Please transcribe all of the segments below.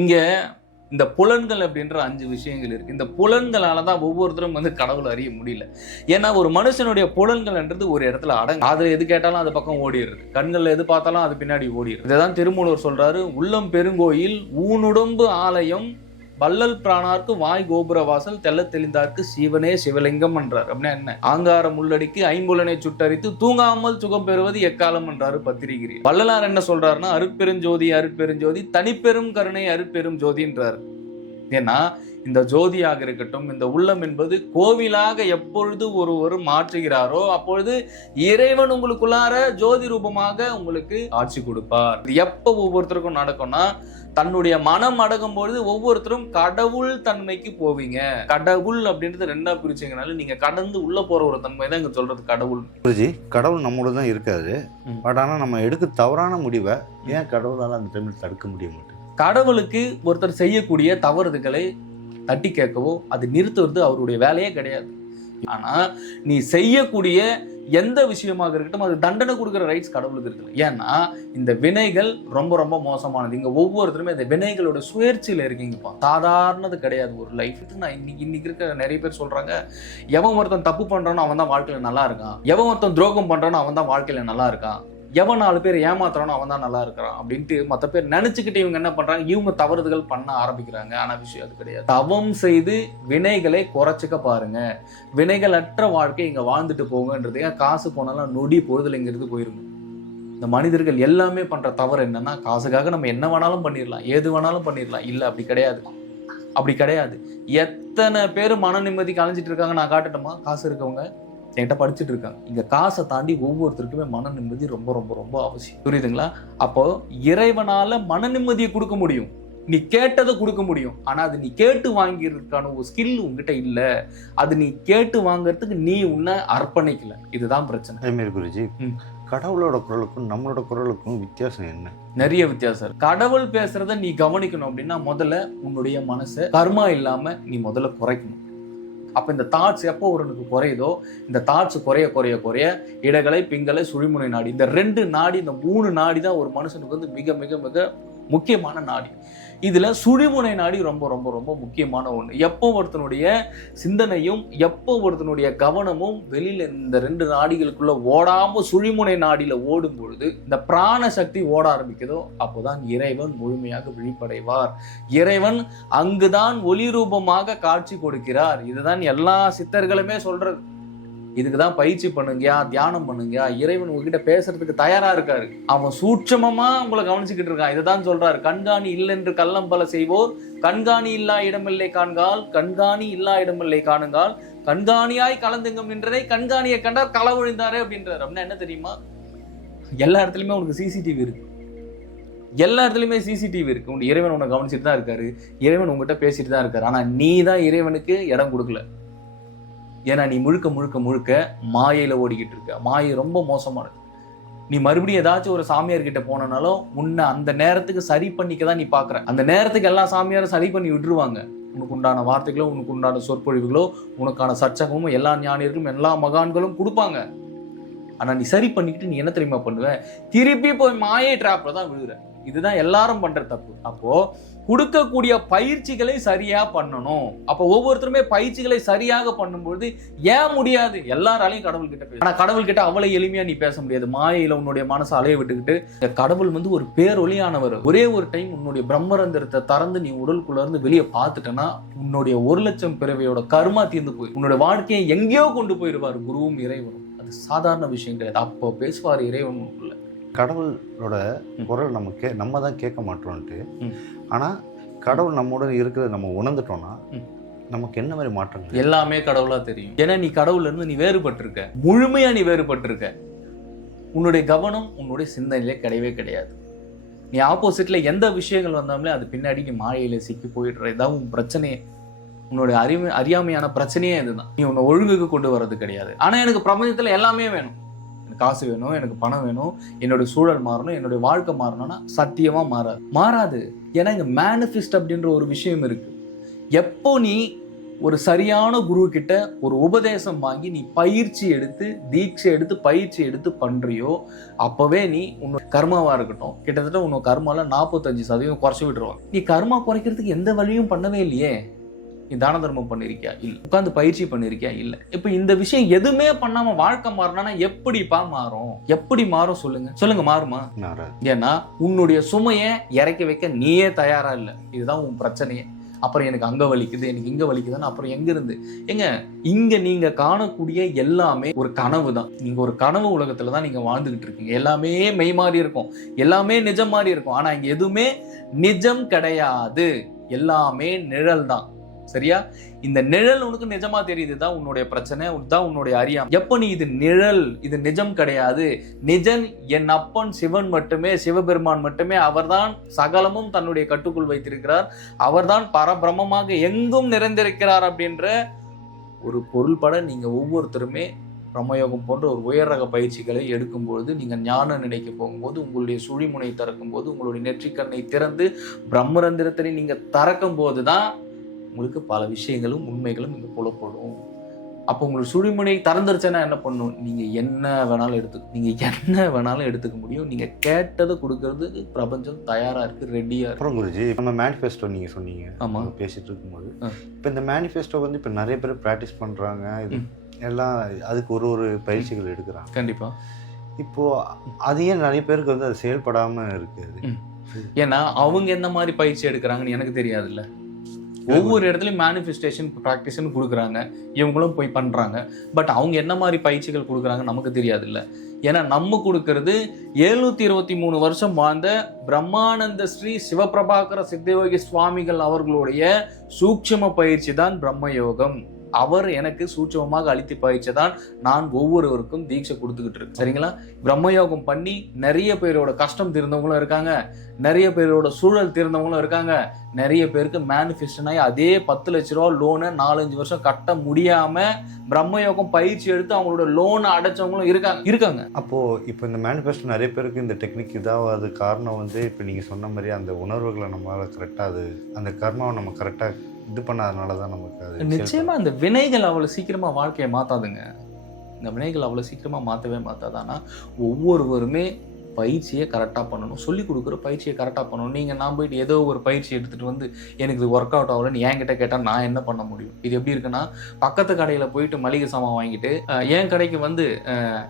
இங்க இந்த புலன்கள் அப்படின்ற 5 விஷயங்கள் இருக்கு. இந்த புலன்களால தான் ஒவ்வொருத்தரும் கடவுளை அறிய முடியல. ஏன்னா ஒரு மனுஷனுடைய புலன்கள்ன்றது ஒரு இடத்துல அடங்கு. அதுல எது கேட்டாலும் அது பக்கம் ஓடிடுது. கண்கள்ல எது பார்த்தாலும் அது பின்னாடி ஓடிடுது. இதைதான் திருமூலர் சொல்றாரு, உள்ளம் பெருங்கோயில் ஊனுடம்பு ஆலயம் வள்ளல் பிராணார்க்கு வாய் கோபுர வாசல் தெல்ல தெளிந்தார்க்கு சிவனே சிவலிங்கம் என்றார். அப்படின்னா என்ன? ஆங்காரம் உள்ளடிக்கு ஐம்புலனை சுட்டரித்து தூங்காமல் சுகம் பெறுவது எக்காலம் என்றாரு பத்திரிகிரி. வள்ளலார் என்ன சொல்றாருன்னா, அருட்பெருஞ்சோதி அருட்பெருஞ்சோதி தனிப்பெரும் கருணை அருட்பெரும் ஜோதின்றார். ஏன்னா இந்த ஜோதியாக இருக்கட்டும், இந்த உள்ளம் என்பது கோவிலாக எப்பொழுது ஒருவர் மாற்றுகிறாரோ அப்பொழுது இறைவன் உங்களுக்குள்ளார ஜோதி ரூபமாக உங்களுக்கு ஆட்சி கொடுப்பார். எப்ப ஒவ்வொருத்தருக்கும் நடக்கும்னா, தன்னுடைய மனம் அடங்கும் பொழுது ஒவ்வொருத்தரும் கடவுள் தன்மைக்கு போவீங்க. கடவுள் அப்படின்றது ரெண்டா பிரிச்சீங்கனால நீங்க கடந்து உள்ள போற ஒரு தன்மை தான் இங்க சொல்றது கடவுள். கடவுள் நம்மளோட தான் இருக்காது. பட் ஆனா நம்ம எடுக்க தவறான முடிவை ஏன் கடவுளால அந்த டைமில் தடுக்க முடிய மாட்டேங்குது? கடவுளுக்கு ஒருத்தர் செய்யக்கூடிய தவறுகளை தட்டி கேட்கவோ அது நிறுத்துவது அவருடைய வேலையே கிடையாது. ஆனா நீ செய்யக்கூடிய எந்த விஷயமாக இருக்கட்டும் அது தண்டனை கொடுக்குற ரைட்ஸ் கடவுளுக்கு இருக்குல்ல. ஏன்னா இந்த வினைகள் ரொம்ப ரொம்ப மோசமானது. இங்க ஒவ்வொருத்தருமே இந்த வினைகளோட சுயற்சியில இருக்கீங்கப்பா. சாதாரணது கிடையாது ஒரு லைஃப். நான் இன்னைக்கு இருக்க நிறைய பேர் சொல்றாங்க, எவன் ஒருத்தன் தப்பு பண்றானோ அவன் தான் வாழ்க்கையில நல்லா இருக்கான், எவன் ஒருத்தன் துரோகம் பண்றானோ அவன் தான் வாழ்க்கையில நல்லா இருக்கான், எவன் 4 பேர் ஏமாத்துறானோ அவன் தான் நல்லா இருக்கிறான் அப்படின்ட்டு மற்ற பேர் நினைச்சுக்கிட்டு இவங்க என்ன பண்றாங்க, இவங்க தவறுதல் பண்ண ஆரம்பிக்கிறாங்க. ஆனா விஷயம் அது கிடையாது. தவம் செய்து வினைகளை குறைச்சிக்க பாருங்க. வினைகள் அற்ற வாழ்க்கை இங்க வாழ்ந்துட்டு போங்கன்றது. காசு போனாலும் நொடி பொழுதுல இங்கிருந்து போயிருங்க. இந்த மனிதர்கள் எல்லாமே பண்ற தவறு என்னன்னா, காசுக்காக நம்ம என்ன வேணாலும் பண்ணிடலாம், ஏது வேணாலும் பண்ணிடலாம். இல்ல அப்படி கிடையாது, அப்படி கிடையாது. எத்தனை பேர் மன நிம்மதிக்கு அலைஞ்சிட்டு இருக்காங்க நான் காட்டட்டுமா? காசு இருக்கவங்க என்கிட்ட படிச்சுட்டு இருக்காங்க. இங்க காசை தாண்டி ஒவ்வொருத்தருக்குமே மன நிம்மதி ரொம்ப ரொம்ப ரொம்ப அவசியம். புரியுதுங்களா? அப்போ இறைவனால மன நிம்மதியை கொடுக்க முடியும், நீ கேட்டதை கொடுக்க முடியும். ஆனா அது நீ கேட்டு வாங்கிறதுக்கான ஒரு ஸ்கில் உங்ககிட்ட இல்ல. அது நீ கேட்டு வாங்கறதுக்கு நீ உன்னை அர்ப்பணிக்கல. இதுதான் பிரச்சனை. அதேமாரி குருஜி, கடவுளோட குரலுக்கும் நம்மளோட குரலுக்கும் வித்தியாசம் என்ன? நிறைய வித்தியாசம். கடவுள் பேசுறத நீ கவனிக்கணும் அப்படின்னா முதல்ல உன்னுடைய மனசை கர்மா இல்லாம நீ முதல்ல குறைக்கணும். அப்போ இந்த தாட்ஸ் எப்போ ஒருனுக்கு குறையுதோ, இந்த தாட்ஸ் குறைய குறைய குறைய இடகலை பிங்கலை சுழிமுனை நாடி, இந்த 2 நாடி, இந்த 3 நாடி தான் ஒரு மனுஷனுக்கு மிக மிக மிக முக்கியமான நாடி. இதுல சுழிமுனை நாடி ரொம்ப ரொம்ப ரொம்ப முக்கியமான ஒண்ணு. எப்போ ஒருத்தனுடைய சிந்தனையும் எப்போ ஒருத்தனுடைய கவனமும் வெளியில இந்த 2 நாடிகளுக்குள்ள ஓடாம சுழிமுனை நாடியில ஓடும் பொழுது இந்த பிராண சக்தி ஓட ஆரம்பிக்குதோ அப்போதான் இறைவன் முழுமையாக விழிப்படைவார். இறைவன் அங்குதான் ஒளி ரூபமாக காட்சி கொடுக்கிறார். இதுதான் எல்லா சித்தர்களுமே சொல்றது. இதுக்குதான் பயிற்சி பண்ணுங்க, தியானம் பண்ணுங்க. இறைவன் உங்ககிட்ட பேசுறதுக்கு தயாரா இருக்காரு. அவன் சூட்சமமா உங்களை கவனிச்சுக்கிட்டு இருக்கான். இதுதான் சொல்றாரு, கண்காணி இல்லென்று கள்ளம் பல செய்வோர் கண்காணி இல்லா இடமில்லை காண்கால், கண்காணி இல்லா இடமில்லை காணுங்கால், கண்காணியாய் கலந்துங்கும் நின்றதை கண்காணியை கண்டார் களவொழிந்தாரே அப்படின்றாரு. அப்படின்னா என்ன தெரியுமா? எல்லா இடத்துலயுமே உனக்கு சிசிடிவி இருக்கு. எல்லா இடத்துலயுமே சிசிடிவி இருக்கு. உன் இறைவன் உன்னை கவனிச்சுட்டு தான் இருக்காரு. இறைவன் உங்ககிட்ட பேசிட்டு தான் இருக்காரு. ஆனா நீ தான் இறைவனுக்கு இடம் கொடுக்கல. ஏன்னா நீ முழுக்க முழுக்க முழுக்க மாயையில ஓடிக்கிட்டு இருக்க. மாயை ரொம்ப மோசமானது. நீ மறுபடியும் ஏதாச்சும் ஒரு சாமியார் கிட்ட போனாலும் உன்னை அந்த நேரத்துக்கு சரி பண்ணிக்க தான் நீ பாக்குற. அந்த நேரத்துக்கு எல்லா சாமியாரும் சரி பண்ணி விட்டுருவாங்க. உனக்கு உண்டான வார்த்தைகளோ, உனக்கு உண்டான சொற்பொழிவுகளோ, உனக்கான சச்சகமும் எல்லா ஞானியர்களும் எல்லா மகான்களும் கொடுப்பாங்க. ஆனா நீ சரி பண்ணிக்கிட்டு நீ என்ன தெரியுமா பண்ணுவ? திருப்பி போய் மாயை டிராப்ல தான் விழுற. இதுதான் எல்லாரும் பண்ற தப்பு. அப்போ கொடுக்கக்கூடிய பயிற்சிகளை சரியா பண்ணணும். அப்போ ஒவ்வொருத்தருமே பயிற்சிகளை சரியாக பண்ணும்போது ஏன் முடியாது? எல்லாராலையும் கடவுள் கிட்ட பேச. ஆனா கடவுள் கிட்ட அவ்வளவு எளிமையா நீ பேச முடியாது. மாயையில உன்னுடைய மனசை அலைய விட்டுக்கிட்டு கடவுள் ஒரு பேரொளியானவர். ஒரே ஒரு டைம் உன்னுடைய பிரம்மரந்திரத்தை திறந்து நீ உடலுக்குள்ள இருந்து வெளியே பார்த்துட்டனா உன்னுடைய 1,00,000 பிறவியோட கர்மா தீர்ந்து போய் உன்னுடைய வாழ்க்கையை எங்கேயோ கொண்டு போயிடுவார் குருவும் இறைவனும். அது சாதாரண விஷயம் கிடையாது. அப்போ பேசுவார் இறைவன் உள்ள. கடவுளோட குரல் நம்ம தான் கேட்க மாட்டோம்ட்டு. ஆனா கடவுள் நம்மோட இருக்கிறத நம்ம உணர்ந்துட்டோம்னா நமக்கு என்ன மாதிரி மாற்றங்கள்? எல்லாமே கடவுளா தெரியும். ஏன்னா நீ கடவுள்ல இருந்து நீ வேறுபட்டிருக்க, முழுமையா நீ வேறுபட்டிருக்க. உன்னுடைய கவனம் உன்னுடைய சிந்தனையிலே கிடையவே கிடையாது. நீ ஆப்போசிட்ல எந்த விஷயங்கள் வந்தாலே அது பின்னாடி நீ மாயையில சிக்கி போயிடுற. இதான் உன் பிரச்சனையே. உன்னுடைய அறியாமையான பிரச்சனையே இதுதான். நீ உன்னை ஒழுங்குக்கு கொண்டு வர்றது கிடையாது. ஆனா எனக்கு பிரபஞ்சத்துல எல்லாமே வேணும். காசு வேணும், எனக்கு பணம் வேணும், என்னுடைய சூழல் மாறணும், என்னுடைய வாழ்க்கை மாறணும்னா சத்தியமா மாறாது. ஏன்னா இங்க மேனிஃபெஸ்ட் அப்படின்ற ஒரு விஷயம் இருக்கு. எப்போ நீ ஒரு சரியான குரு கிட்ட ஒரு உபதேசம் வாங்கி நீ பயிற்சி எடுத்து தீட்சை எடுத்து பயிற்சி எடுத்து பண்றியோ அப்பவே நீ உன்னோட கர்மாவா இருக்கட்டும் கிட்டத்தட்ட உன்னோட கர்மால 45% குறைச்சி விட்டுருவாங்க. நீ கர்மா குறைக்கிறதுக்கு எந்த வழியும் பண்ணவே இல்லையே. நீ தான தர்மம் பண்ணிருக்கியா? இல்ல. உட்காந்து பயிற்சி பண்ணிருக்கியா? இல்ல. இப்ப இந்த விஷயம் எதுவுமே பண்ணாம வாழ்க்கை மாறினா எப்படிப்பா மாறும்? எப்படி மாறும் சொல்லுங்க மாறுமா? ஏன்னா உன்னுடைய சுமையை இறக்கி வைக்க நீயே தயாரா இல்ல. இதுதான் உன் பிரச்சனையே. அப்புறம் எனக்கு அங்க வலிக்குது, எனக்கு இங்க வலிக்குதுன்னு அப்புறம் எங்க இருந்து இங்க நீங்க காணக்கூடிய எல்லாமே ஒரு கனவு தான். நீங்க ஒரு கனவு உலகத்துல தான் நீங்க வாழ்ந்துகிட்டு இருக்கீங்க. எல்லாமே மெய் மாதிரி இருக்கும், எல்லாமே நிஜம் மாதிரி இருக்கும். ஆனா இங்க எதுவுமே நிஜம் கிடையாது, எல்லாமே நிழல் தான். சரியா? இந்த நிழல் உனக்கு நிஜமா தெரியுது தான் உன்னுடைய பிரச்சனை, தான் உன்னுடைய அறியாமை. எப்ப நீ இது நிழல், இது நிஜம் கிடையாது, நிஜம் என் அப்பன் சிவன் மட்டுமே, சிவபெருமான் மட்டுமே, அவர்தான் சகலமும் தன்னுடைய கட்டுக்குள் வைத்திருக்கிறார், அவர்தான் பரபிரமமாக எங்கும் நிறைந்திருக்கிறார் அப்படின்ற ஒரு பொருள்பட நீங்க ஒவ்வொருத்தருமே பிரம்மயோகம் போன்ற ஒரு உயர் ரக பயிற்சிகளை எடுக்கும்போது, நீங்கள் ஞான நிலைக்கு போகும்போது, உங்களுடைய சுழிமுனை திறக்கும் போது, உங்களுடைய நெற்றிக்கண்ணை திறந்து பிரம்மரந்திரத்தை நீங்கள் திறக்கும் போது தான் உங்களுக்கு பல விஷயங்களும் உண்மைகளும் இங்கே புலப்படும். அப்போ உங்களுக்கு சுழிமுனை திறந்துருச்சுன்னா என்ன பண்ணும்? நீங்கள் என்ன வேணாலும் எடுத்துக்க முடியும். நீங்கள் கேட்டதை கொடுக்கறதுக்கு பிரபஞ்சம் தயாராக இருக்குது, ரெடியாக இருக்கு. அப்புறம் குருஜி, நம்ம மேனிஃபெஸ்டோ நீங்கள் சொன்னீங்க. ஆமாம், பேசிகிட்டு இருக்கும்போது இப்போ இந்த மேனிஃபெஸ்டோ வந்து இப்போ நிறைய பேர் ப்ராக்டிஸ் பண்ணுறாங்க, இது எல்லாம் அதுக்கு ஒரு பயிற்சிகள் எடுக்கிறாங்க. கண்டிப்பாக. இப்போது அது ஏன் நிறைய பேருக்கு வந்து அது செயல்படாமல் இருக்குது? ஏன்னா அவங்க எந்த மாதிரி பயிற்சி எடுக்கிறாங்கன்னு எனக்கு தெரியாதுல்ல. ஒவ்வொரு இடத்துலையும் மேனிஃபெஸ்டேஷன் ப்ராக்டிஸ்ன்னு கொடுக்குறாங்க, இவங்களும் போய் பண்ணுறாங்க. பட் அவங்க என்ன மாதிரி பயிற்சிகள் கொடுக்குறாங்க நமக்கு தெரியாதுல்ல. ஏன்னா நம்ம கொடுக்கறது 723 வருஷம் வாழ்ந்த பிரம்மானந்த ஸ்ரீ சிவபிரபாகர சித்தயோகி சுவாமிகள் அவர்களுடைய சூட்சும பயிற்சி தான் பிரம்மயோகம். அவர் எனக்கு சூட்சமமாக அளித்து பயிற்சிதான் நான் ஒவ்வொருவருக்கும் தீட்சை கொடுத்துக்கிட்டு இருக்கேன். சரிங்களா? பிரம்மயோகம் பண்ணி நிறைய பேரோட கஷ்டம் தீர்ந்தவங்களும் இருக்காங்க, நிறைய பேரோட சூழல் தீர்ந்தவங்களும் இருக்காங்க, நிறைய பேருக்கு மேனிஃபெஸ்டேஷன் ஆகி அதே 10 லட்ச ரூபா லோனை 4-5 வருஷம் கட்ட முடியாம பிரம்மயோகம் பயிற்சி எடுத்து அவங்களோட லோனை அடைச்சவங்களும் இருக்காங்க. அப்போ இப்போ இந்த மேனிஃபெஸ்டோ நிறைய பேருக்கு இந்த டெக்னிக் இதாவது காரணம் வந்து இப்போ நீங்க சொன்ன மாதிரி அந்த உணர்வுகளை நம்மளால கரெக்டாக அது அந்த கர்மாவை நம்ம கரெக்டாக இது பண்ணாதனால தான் நமக்கு அது நிச்சயமா இந்த வினைகள் அவ்வளவு சீக்கிரமா வாழ்க்கையை மாத்தாதுங்க. இந்த வினைகள் அவ்வளவு சீக்கிரமா மாற்றவே மாத்தாது. ஆனா ஒவ்வொருவருமே பயிற்சியை கரெக்டாக பண்ணணும், சொல்லிக் கொடுக்குற பயிற்சியை கரெக்டாக பண்ணணும். நீங்கள் நான் போயிட்டு ஏதோ ஒரு பயிற்சி எடுத்துகிட்டு வந்து எனக்கு இது ஒர்க் அவுட் ஆகலன்னு என்கிட்ட கேட்டால் நான் என்ன பண்ண முடியும்? இது எப்படி இருக்குன்னா, பக்கத்து கடையில் போயிட்டு மளிகை சாமான் வாங்கிட்டு என் கடைக்கு வந்து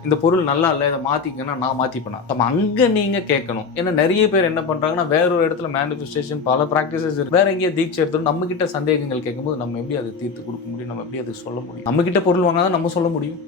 இந்த பொருள் நல்லா இல்லை, இதை மாற்றிக்கங்கன்னா நான் மாற்றிப்பேனா? நம்ம அங்கே நீங்கள் கேட்கணும். ஏன்னா நிறைய பேர் என்ன பண்ணுறாங்கன்னா, வேற ஒரு இடத்துல மேனிஃபெஸ்டேஷன் பல ப்ராக்டிசஸ் இருக்கு, வேற எங்கேயே தீட்சை எடுத்துடும், நம்ம கிட்ட சந்தேகங்கள் கேட்கும்போது நம்ம எப்படி அதை தீர்த்து கொடுக்க முடியும்? நம்ம எப்படி அது சொல்ல முடியும்? நம்ம கிட்ட பொருள் வாங்கினா தான் நம்ம சொல்ல முடியும்.